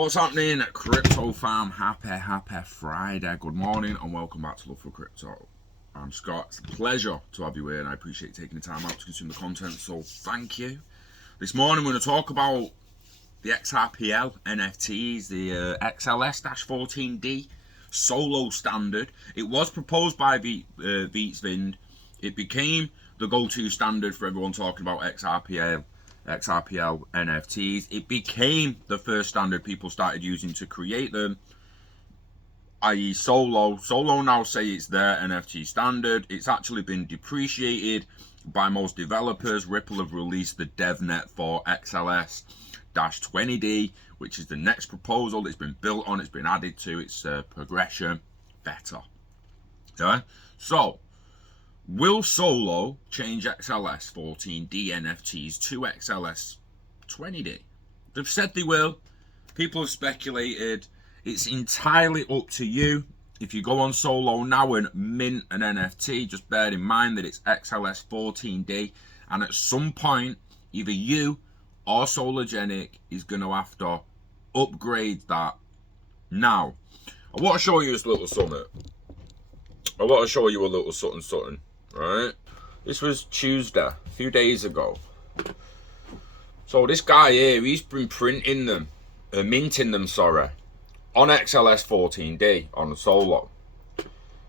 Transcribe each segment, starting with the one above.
What's happening at Crypto Farm? Happy Friday. Good morning and welcome back to Love for Crypto. I'm Scott. It's a pleasure to have you here and I appreciate taking the time out to consume the content, so thank you. This morning we're going to talk about the XRPL NFTs, the XLS-14D solo standard. It was proposed by Vietsvind. It became the go-to standard for everyone talking about XRPL NFTs. It became the first standard people started using to create them, i.e. Solo. Solo now say it's their NFT standard. It's actually been depreciated by most developers. Ripple have released the DevNet for XLS-20D, which is the next proposal. It's been built on, it's been added to, its progression better. Okay? So, will Solo change XLS-14D NFTs to XLS-20D? They've said they will. People have speculated. It's entirely up to you. If you go on Solo now and mint an NFT, just bear in mind that it's XLS-14D, and at some point, either you or Sologenic is going to have to upgrade that. Now, I want to show you this little something. I want to show you a little something. Right, this was Tuesday, a few days ago. So this guy here, he's been minting them, on XLS-14D on the Solo.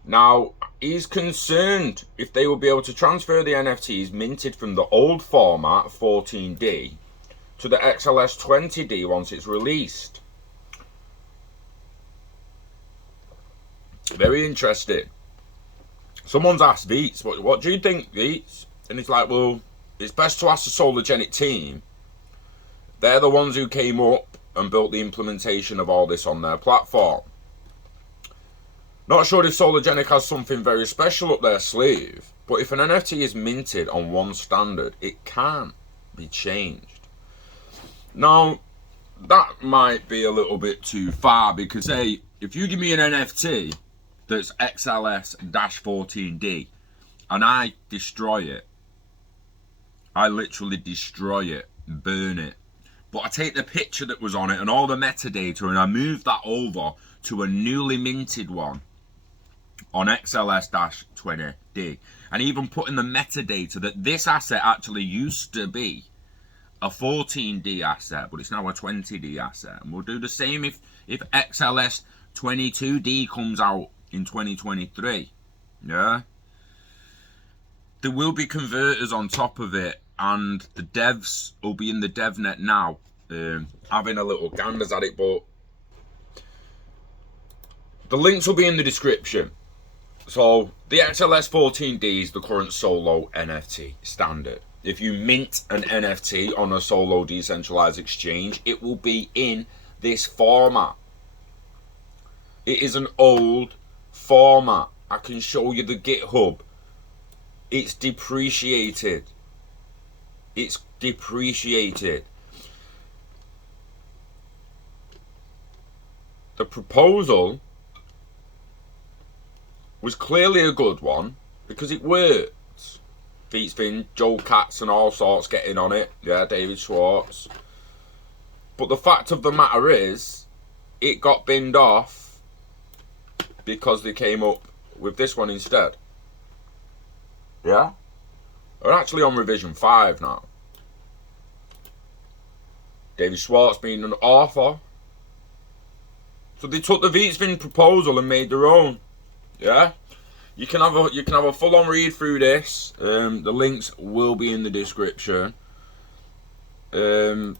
Now he's concerned if they will be able to transfer the NFTs minted from the old format 14D to the XLS-20D once it's released. Very interesting. Someone's asked Viets, what do you think, Viets? And he's like, well, it's best to ask the Sologenic team. They're the ones who came up and built the implementation of all this on their platform. Not sure if Sologenic has something very special up their sleeve, but if an NFT is minted on one standard, it can be changed. Now, that might be a little bit too far, because say, if you give me an NFT that's XLS-14D and I destroy it, I literally destroy it, burn it, but I take the picture that was on it and all the metadata and I move that over to a newly minted one on XLS-20D, and even put in the metadata that this asset actually used to be a 14D asset, but it's now a 20D asset. And we'll do the same if XLS-22D comes out in 2023. Yeah, there will be converters on top of it, and the devs will be in the DevNet now, having a little ganders at it, but the links will be in the description. So the XLS-14D is the current Solo NFT standard. If you mint an NFT on a Solo decentralized exchange, it will be in this format. It is an old format. I can show you the GitHub. It's depreciated. It's depreciated. The proposal was clearly a good one because it worked. Vietsvind, Joe Katz and all sorts getting on it. Yeah, David Schwartz. But the fact of the matter is, it got binned off because they came up with this one instead. Yeah? They're actually on revision 5 now. David Schwartz being an author. So they took the Vietsvind proposal and made their own. Yeah? You can have a full-on read through this. The links will be in the description. But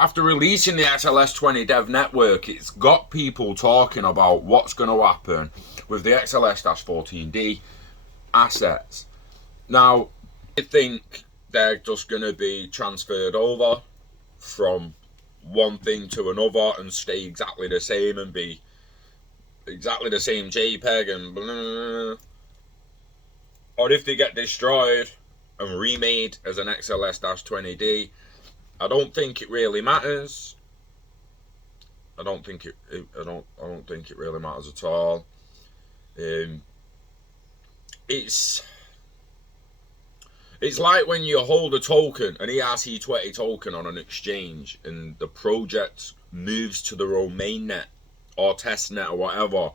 after releasing the XLS-20 dev network, it's got people talking about what's going to happen with the XLS-14D assets. Now, I think they're just going to be transferred over from one thing to another and stay exactly the same and be exactly the same JPEG and blah. Or if they get destroyed and remade as an XLS-20D, I don't think it really matters. I don't think it really matters at all. It's like when you hold a token, an ERC20 token on an exchange, and the project moves to their own mainnet or testnet or whatever,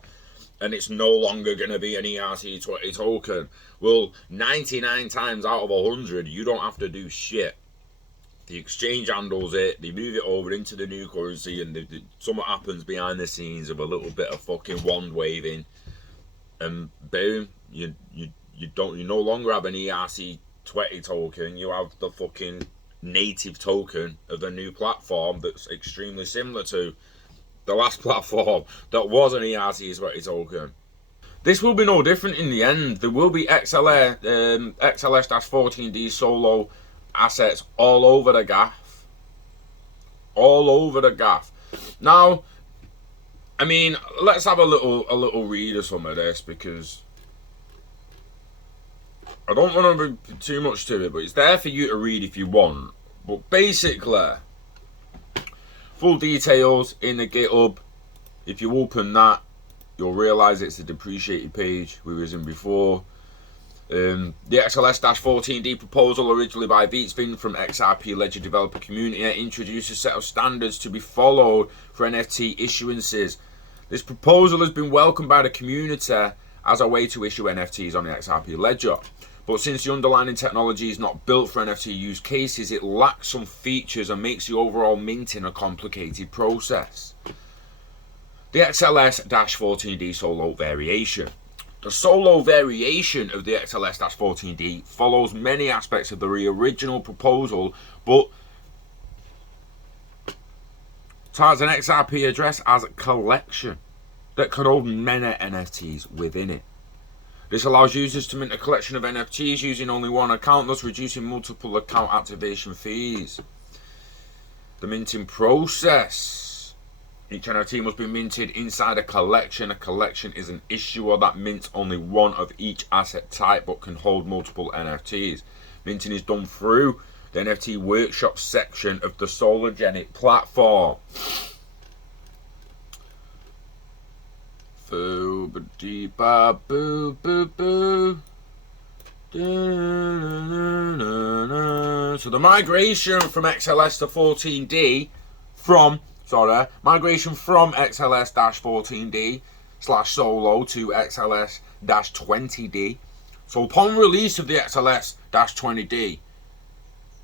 and it's no longer going to be an ERC20 token. Well, 99 times out of 100, you don't have to do shit. The exchange handles it, they move it over into the new currency, and something happens behind the scenes of a little bit of fucking wand waving, and boom, you no longer have an ERC20 token, you have the fucking native token of the new platform that's extremely similar to the last platform that was an ERC20 token. This will be no different in the end. There will be XLS-14D solo assets all over the gaff. All over the gaff. Now, I mean, let's have a little read of some of this, because I don't want to be too much to it, but it's there for you to read if you want. But basically, full details in the GitHub. If you open that, you'll realise it's a depreciated page we was in before. The XLS-14D proposal, originally by Vietzvin from XRP Ledger developer community, introduced a set of standards to be followed for NFT issuances. This proposal has been welcomed by the community as a way to issue NFTs on the XRP Ledger. But since the underlying technology is not built for NFT use cases, it lacks some features and makes the overall minting a complicated process. The XLS-14D solo variation. The solo variation of the XLS-14D follows many aspects of the original proposal, but targets an XRP address as a collection that can hold many NFTs within it. This allows users to mint a collection of NFTs using only one account, thus reducing multiple account activation fees. The minting process. Each NFT must be minted inside a collection. A collection is an issuer that mints only one of each asset type but can hold multiple NFTs. Minting is done through the NFT workshop section of the Sologenic platform. So the migration from XLS to 14D migration from XLS-14D /solo to XLS-20D. So upon release of the XLS-20D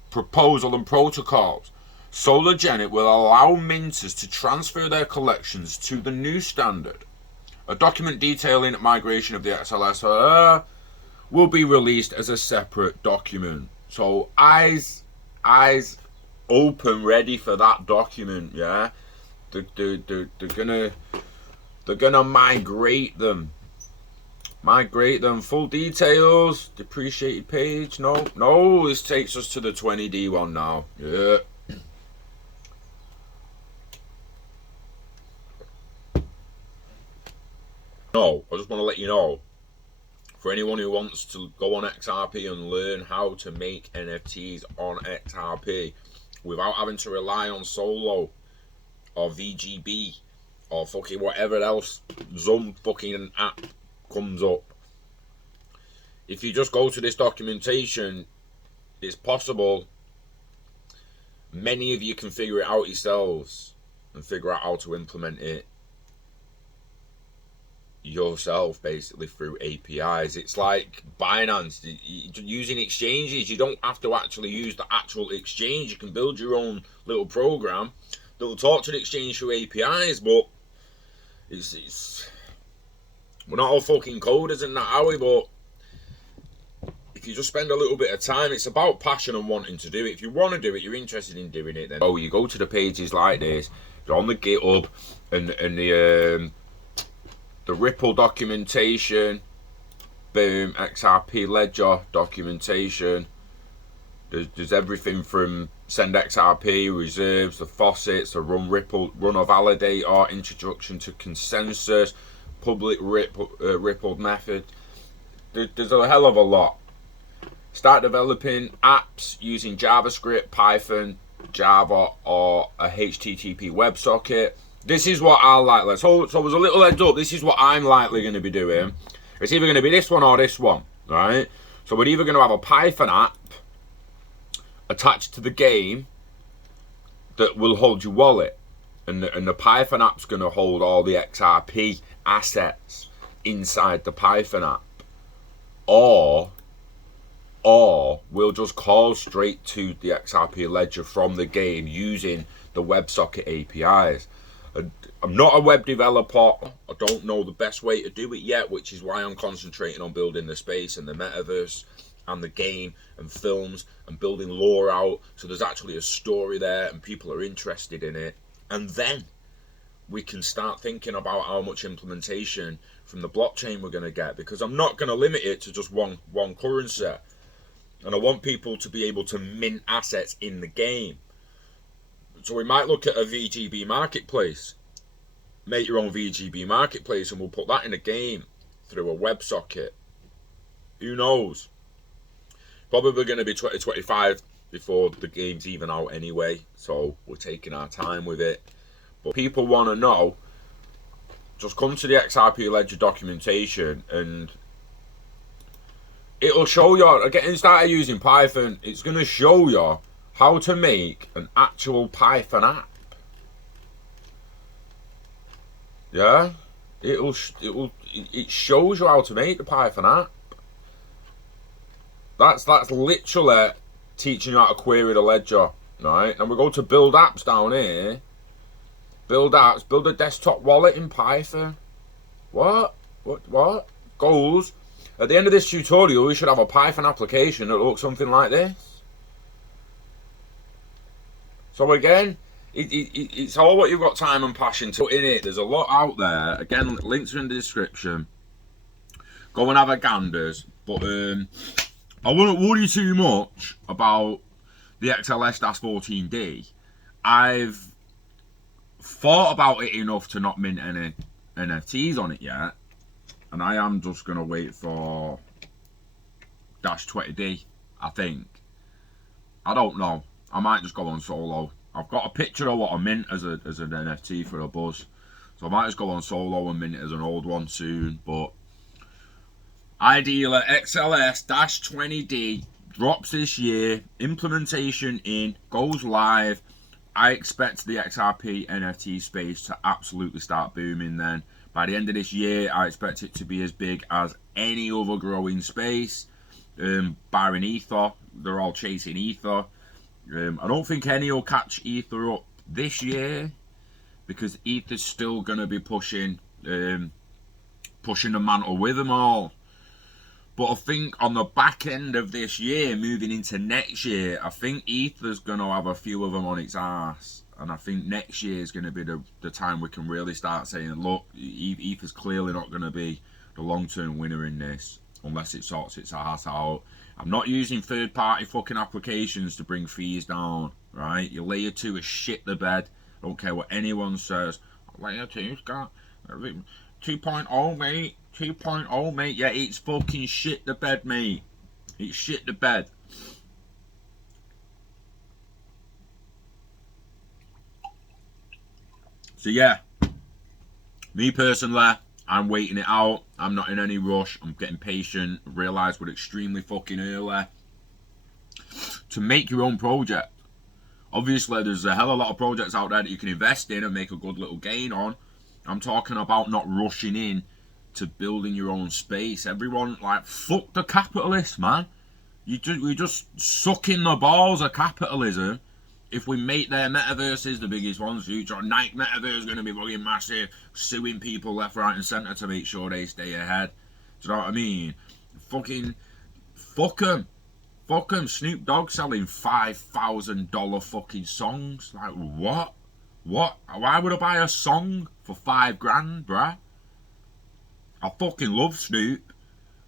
proposal and protocols, Sologenic will allow minters to transfer their collections to the new standard. A document detailing migration of the XLS will be released as a separate document. So eyes open, ready for that document. Yeah, they're gonna migrate them. Full details, depreciated page. No, this takes us to the 20D one now. Yeah. No, I just want to let you know, for anyone who wants to go on XRP and learn how to make NFTs on XRP without having to rely on Solo or VGB or fucking whatever else some fucking app comes up, if you just go to this documentation, it's possible. Many of you can figure it out yourselves and figure out how to implement it yourself, basically through APIs. It's like Binance using exchanges. You don't have to actually use the actual exchange. You can build your own little program that will talk to the exchange through APIs, but it's we're not all fucking coders and that, are we? But if you just spend a little bit of time, it's about passion and wanting to do it. If you want to do it, you're interested in doing it, then you go to the pages like this. They're on the GitHub and the Ripple documentation, boom, XRP Ledger documentation. There's everything from send XRP, reserves, the faucets, the run a validator, introduction to consensus, public rippled method. There's a hell of a lot. Start developing apps using JavaScript, Python, Java, or a HTTP WebSocket. This is what I like. So as a little heads up, this is what I'm likely going to be doing. It's either going to be this one or this one, right? So we're either going to have a Python app attached to the game that will hold your wallet, and the Python app's going to hold all the XRP assets inside the Python app, or we'll just call straight to the XRP ledger from the game using the WebSocket APIs. I'm not a web developer. I don't know the best way to do it yet, which is why I'm concentrating on building the space and the metaverse and the game and films and building lore out, so there's actually a story there and people are interested in it. And then we can start thinking about how much implementation from the blockchain we're going to get, because I'm not going to limit it to just one currency. And I want people to be able to mint assets in the game. So we might look at a VGB marketplace. Make your own VGB marketplace, and we'll put that in a game through a WebSocket. Who knows? Probably going to be 2025 before the game's even out anyway. So we're taking our time with it. But people want to know, just come to the XRPL Ledger documentation and it'll show you, getting started using Python, it's going to show you how to make an actual Python app. Yeah, it shows you how to make the Python app. That's literally teaching you how to query the ledger, right? And we go to build apps down here. Build apps, build a desktop wallet in Python. What? Goals. At the end of this tutorial, we should have a Python application that looks something like this. So again, it's all what you've got time and passion to put in it. There's a lot out there. Again, links are in the description. Go and have a ganders. But I wouldn't worry too much about the XLS-14D. I've thought about it enough to not mint any NFTs on it yet. And I am just going to wait for -20D, I think. I don't know. I might just go on solo. I've got a picture of what I mint as an NFT for a buzz. So I might just go on solo and mint it as an old one soon. But ideally, XLS-20D drops this year. Implementation in, goes live. I expect the XRP NFT space to absolutely start booming then. By the end of this year, I expect it to be as big as any other growing space, barring Ether. They're all chasing Ether. I don't think any will catch Ether up this year, because Ether's still going to be pushing the mantle with them all. But I think on the back end of this year, moving into next year, I think Ether's going to have a few of them on its ass. And I think next year is going to be the time we can really start saying, look, Ether's clearly not going to be the long-term winner in this unless it sorts its ass out. I'm not using third-party fucking applications to bring fees down, right? Your layer 2 is shit the bed. I don't care what anyone says. Layer 2's got 2.0, mate. 2.0, mate. Yeah, it's fucking shit the bed, mate. It's shit the bed. So yeah, me personally, I'm waiting it out. I'm not in any rush. I'm getting patient. I realise we're extremely fucking early to make your own project. Obviously, there's a hell of a lot of projects out there that you can invest in and make a good little gain on. I'm talking about not rushing in to building your own space. Everyone, like, fuck the capitalists, man. We just sucking the balls of capitalism. If we make their metaverses the biggest ones, future Nike metaverse is going to be fucking massive, suing people left, right, and centre to make sure they stay ahead. Do you know what I mean? Fucking fuck them. Fuck them. Snoop Dogg selling $5,000 fucking songs. Like, what? What? Why would I buy a song for $5,000, bruh? I fucking love Snoop,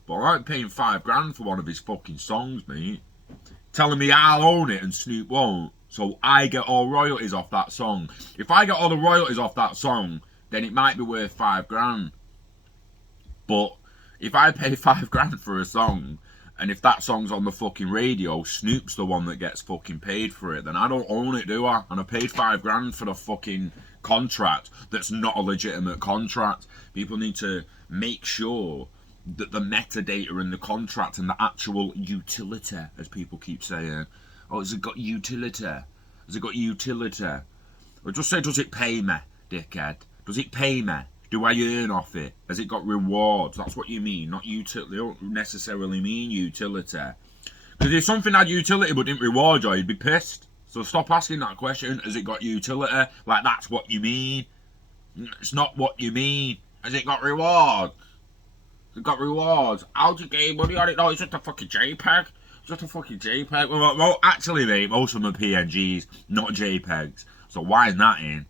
but I ain't paying $5,000 for one of his fucking songs, mate. Telling me I'll own it and Snoop won't. So I get all royalties off that song. If I get all the royalties off that song, then it might be worth $5,000. But if I pay $5,000 for a song, and if that song's on the fucking radio, Snoop's the one that gets fucking paid for it, then I don't own it, do I? And I paid $5,000 for the fucking contract that's not a legitimate contract. People need to make sure the metadata and the contract and the actual utility, as people keep saying. Oh, has it got utility? Has it got utility? Or just say, does it pay me, dickhead? Does it pay me? Do I earn off it? Has it got rewards? That's what you mean, not utility. They don't necessarily mean utility. Because if something had utility but didn't reward you, you'd be pissed. So stop asking that question. Has it got utility? Like that's what you mean. It's not what you mean. Has it got rewards? Has it got rewards? How do you gain money on it? No, it's just a fucking JPEG. It's just a fucking JPEG. Well, actually, mate, most of them are PNGs, not JPEGs. So why is that in?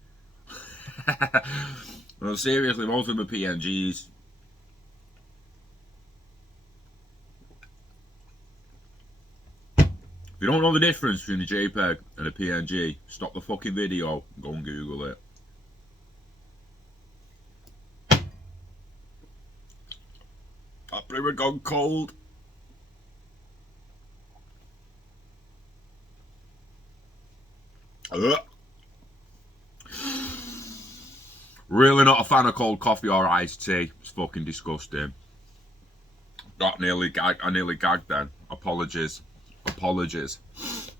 Well, seriously, most of them are PNGs. If you don't know the difference between a JPEG and a PNG, stop the fucking video and go and Google it. That brewer gone cold. Really not a fan of cold coffee or iced tea. It's fucking disgusting. I nearly gagged then. Apologies.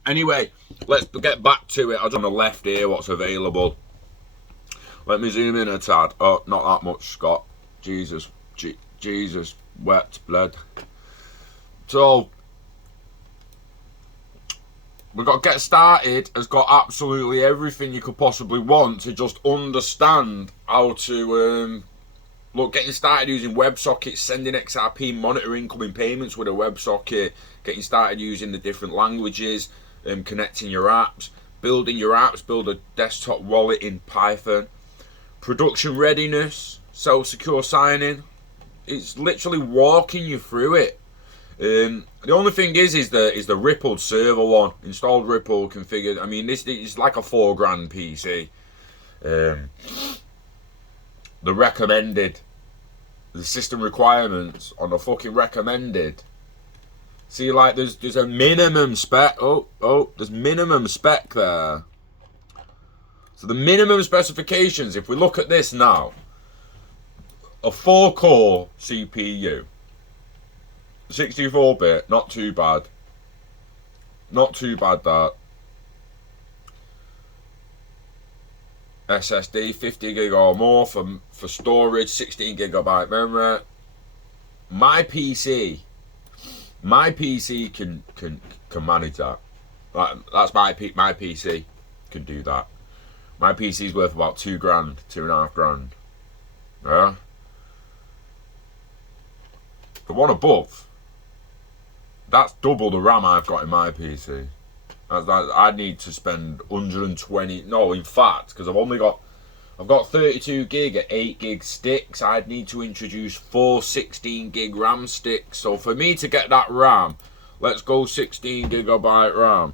Anyway, let's get back to it. I just on the left here what's available. Let me zoom in a tad. Oh, not that much, Scott. Jesus, wet blood. So we've got Get Started. Has got absolutely everything you could possibly want to just understand how to look, getting started using WebSockets, sending XRP, monitoring incoming payments with a WebSocket, getting started using the different languages, connecting your apps, building your apps, build a desktop wallet in Python, production readiness, self-secure signing. It's literally walking you through it. The only thing is the Ripple server one. Installed Ripple, configured. I mean, this is like a $4,000 PC. The recommended, the system requirements on the fucking recommended. See, like there's a minimum spec. Oh, there's minimum spec there. So the minimum specifications, if we look at this now, a 4-core CPU, 64-bit, not too bad. Not too bad that. SSD 50 gig or more for storage, 16 gigabyte memory. My PC can manage that. That's my PC can do that. My PC's worth about $2,000, $2,500. Yeah. The one above, that's double the RAM I've got in my PC. I need to spend 120. No, in fact, because I've got 32 gig at 8 gig sticks. I'd need to introduce 4 16 gig RAM sticks. So for me to get that RAM, let's go 16 gigabyte RAM.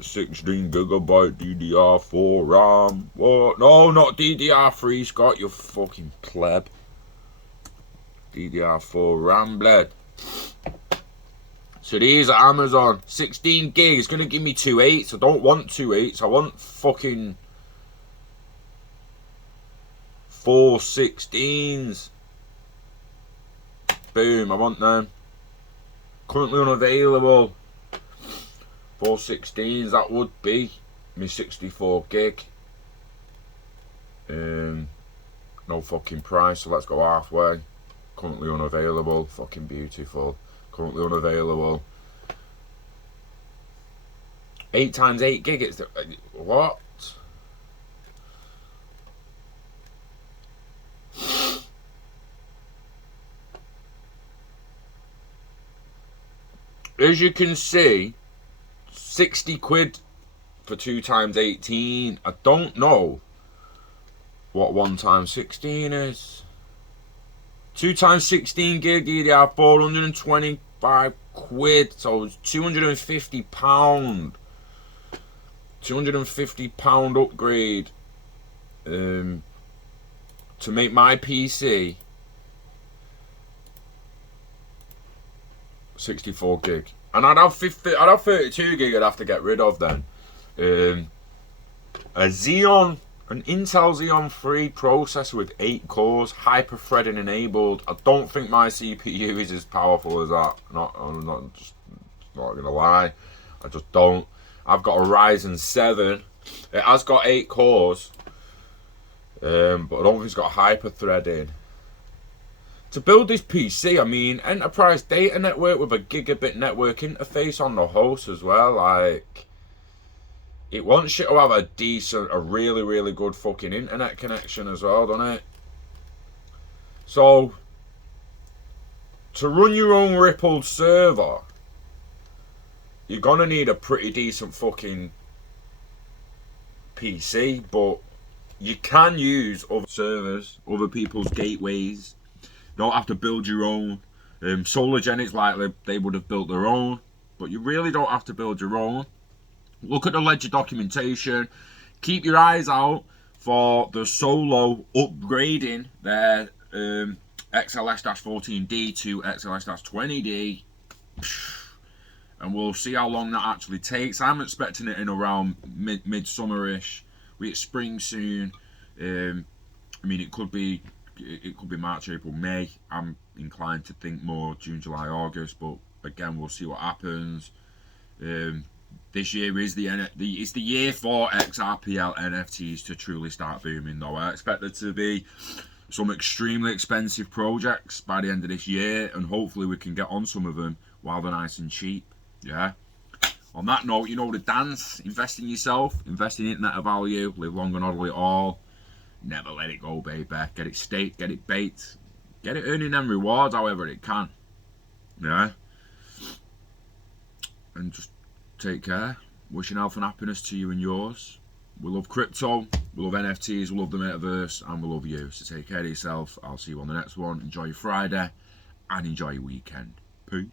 16 gigabyte DDR4 RAM. What? No, not DDR3, Scott. You fucking pleb. DDR4 RAM, bled. So these are Amazon. 16 gig. It's going to give me 2 8s. I don't want 2 8s. I want fucking 4 16s. Boom. I want them. Currently unavailable. 4 16s. That would be me 64 gig. No fucking price. So let's go halfway. Currently unavailable. Fucking beautiful. Currently unavailable. 8 times 8 gig. It's what? As you can see, 60 quid for 2 times 18. I don't know what 1 times 16 is. 2 times 16 gig DDR4, 425 quid. So it's £250. £250 upgrade to make my PC 64 gig. And I'd have 32 gig I'd have to get rid of then. A Xeon An Intel Xeon 3 processor with 8 cores, hyper-threading enabled. I don't think my CPU is as powerful as that. I'm not gonna lie. I just don't. I've got a Ryzen 7. It has got 8 cores, but I don't think it's got hyper-threading. To build this PC, I mean, enterprise data network with a gigabit network interface on the host as well. Like, it wants you to have a really, really good fucking internet connection as well, doesn't it? So, to run your own rippled server, you're gonna need a pretty decent fucking PC, but you can use other servers, other people's gateways. You don't have to build your own. SolarGen, likely they would have built their own, but you really don't have to build your own. Look at the ledger documentation. Keep your eyes out for the Solo upgrading their XLS-14D to XLS-20D. And we'll see how long that actually takes. I'm expecting it in around midsummer-ish. It's spring soon. I mean, it could be March, April, May. I'm inclined to think more June, July, August. But again, we'll see what happens. This year is it's the year for XRPL NFTs to truly start booming, though. I expect there to be some extremely expensive projects by the end of this year, and hopefully we can get on some of them while they're nice and cheap. Yeah. On that note, you know the dance. Invest in yourself. Invest in internet of value. Live long and hodl it all. Never let it go, baby. Get it staked. Get it baked. Get it earning them rewards however it can. Yeah. And just take care. Wishing health and happiness to you and yours. We love crypto. We love NFTs. We love the metaverse. And we love you. So take care of yourself. I'll see you on the next one. Enjoy your Friday. And enjoy your weekend. Peace.